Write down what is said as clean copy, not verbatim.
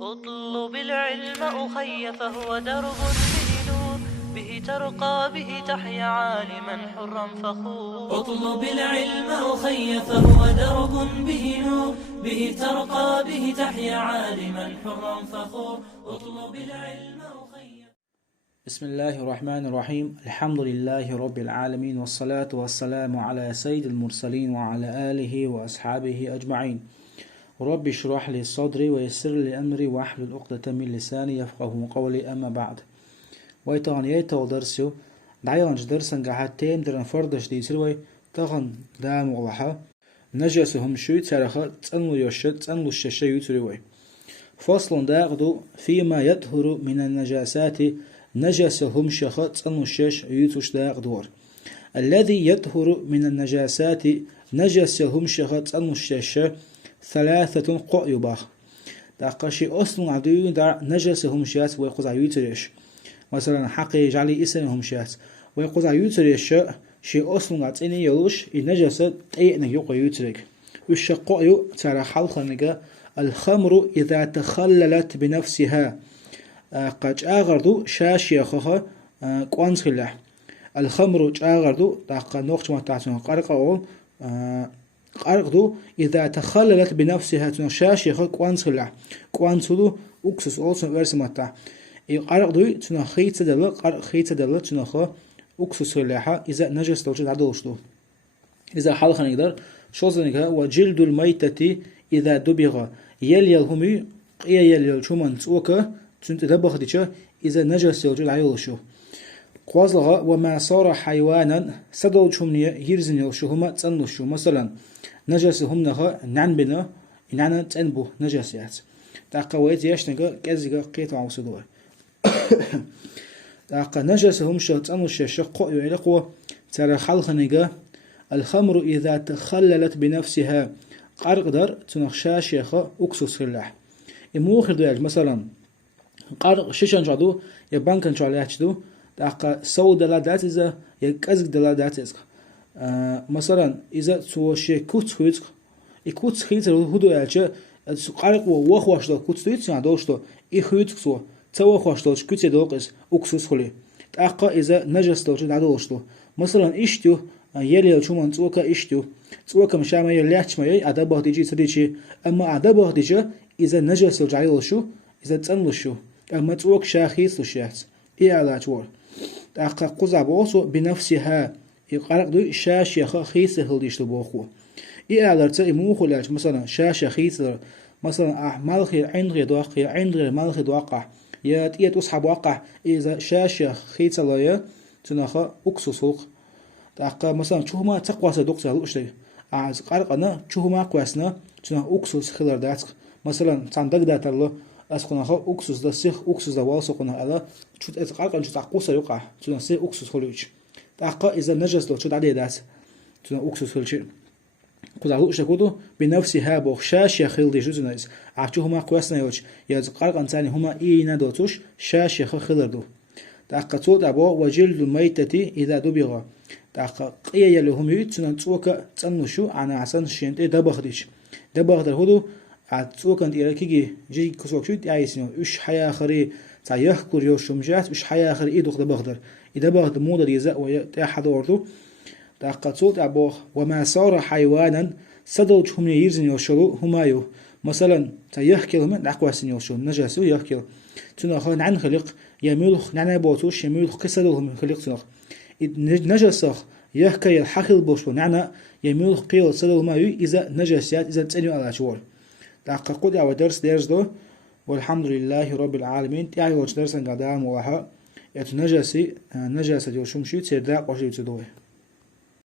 اطلب العلم أخي فهو درب به نور، به ترقى به تحيا عالما حرا فخور. اطلب العلم أخي فهو درب به نور، به ترقى به تحيا عالما حرا فخور. اطلب العلم أخي. بسم الله الرحمن الرحيم. الحمد لله رب العالمين، والصلاة والسلام على سيد المرسلين وعلى آله وأصحابه أجمعين. رب اشرح لي صدري ويسر لي أمري واحلل عقدة من لساني يفقه قولي. أما بعد، ويتغنيتو درسيو دعيانج درسن قاعد تيم درن فردش دي سلوي تغن دام والله نجسهم شو تارخ تنلو يشد تنلو الششة يتروي. فصل داغدو فيما يطهر من النجاسات نجسهم شخ تنلو الشش يتوش داغدور. الذي يطهر من النجاسات نجسهم شخ تنلو الشش ثلاثة قعيباخ. داقشي أصل عدو دا نجسهم شات ويقضى يتريش. مثلا حقي جعلي إسنهم شات ويقضى يتريش شي أصل عديني يلوش النجاسة تأيئنا يقضى يتريك. وش قعيو ترى حلقة الخمر إذا تخللت بنفسها قد أغردو شاشي أخوها قوانس الله. الخمر أغردو داقا نوخش ما تعطينا قرقا قرقدو إذا تخللت بنفسها تنشاشي أخوها قوانس الله. قوانسلو أكسس أولسن ورسمتا قرقدو تنا خيطة دل قرق خيطة دل تنا أخوها أكسس الله إذا نجس توجد عدوشتو. إذا حلقا نقدر شوزنك وجلد الميتة إذا دبغ يليل همي قيا يليل شومان تسوكا تنت دبغ ديشا إذا نجس يوجد عيولشو. قوازلغا وما صار حيوانا سدول شمنية يرزن يلشو هما تنلشو. مثلا نجس همنها نعنبنا إنعنا تنبو نجاسيات تاقا ويت ياشنغا كازيغا قيطع وصدوه. تاقا نجس همشو تنلشو شقو يلقوا ترى خلقنغا الخمر إذا تخللت بنفسها قرقدر تنخشاش يخا أكسس الله. إموخر دوال مثلا قرق شيشان جادو يبانكن جالياتشدو تاقا سو دلادات إذا يكازك دلادات إذا مثلا إذا توشي كوت خيط يكوت خيط هدو يالشا قرق ووخواش دو كوت خيط يعدوش دو يخيط سو توخواش دوش كوت يدوقس أكسس خلي. تاقا إذا نجس دوش دادوش دو مثلا إشتو يلي شومان تسوكا إشتو تسوكا مشاما يلياتش ما يي أدبه ديجي تديجي. أما أدبه ديجي إذا نجس الجعيل شو إذا تنلو شو أما تسوك شاخيص لشيات إيه على جور. تاقا قزع بوصو بنفسها يقرق دو شاش يخا خيص هلديش لبوخو. إيه على رتا إموخو لاج مثلا شاش خيص مثلا مالخي عندغي دواقع عندغي مالخي دواقع يا تيت أصحاب واقع إذا شاش خيص لايا تنخا أكسو سوق. تاقا مثلا چوهما تقواسا دوقسا لوشتي از قرقنا چوهما قواسنا تنا أكسوس خلر داتق. مثلا صندق داتر أسقنا خا أكسوس دا سيخ أكسوس دا والسقنا ألا شوت از قرقنا شوت عقوسا يقع تنا سي أكسوس خلوش. تاقا إذا نجس لو شوت عليه دات تنا أكسوس خلش. قزع لوشتا كودو بنفسها بوخشاش يا خيل دي جوزنايز عچوهما قواسنا يوش ياز قرقنا ثاني هما إينا دوتوش شاش يا خلر دو. تاقا توت أبو وجلد الميتة إذا دبغ. تاقا قيا يلهم يتسنا تسوكا تنشو عنا عسان شينت دبغديش دبغدر هدو تسوكا تيراكيجي جي كسوك شو تعيسنو اش حيا اخري تا يحكر يوشمجات اش حيا اخري ايدوخ دبغدر دبغد مودر يزا ويا حدوردو. تاقا توت أبو وما صار حيوانا سدل هم يرزن يوشلو همايو. مثلا تا يحكي لهم نقواسن يوشو نجاسو يحكي تنا خان عن خلق يملخ نانا بوتوش يملخ كسدلهم خلق تنخ نجسخ يحكي الحقل بوشو نعنا يملخ قيل سدل ما إذا نجسيات إذا تسألوا على شوال. تاقا قد أو درس دو والحمد لله رب العالمين. تعي وش درسا قدام وها يتنجسي نجاسة يوشمشي تسير داق وشي تدوه.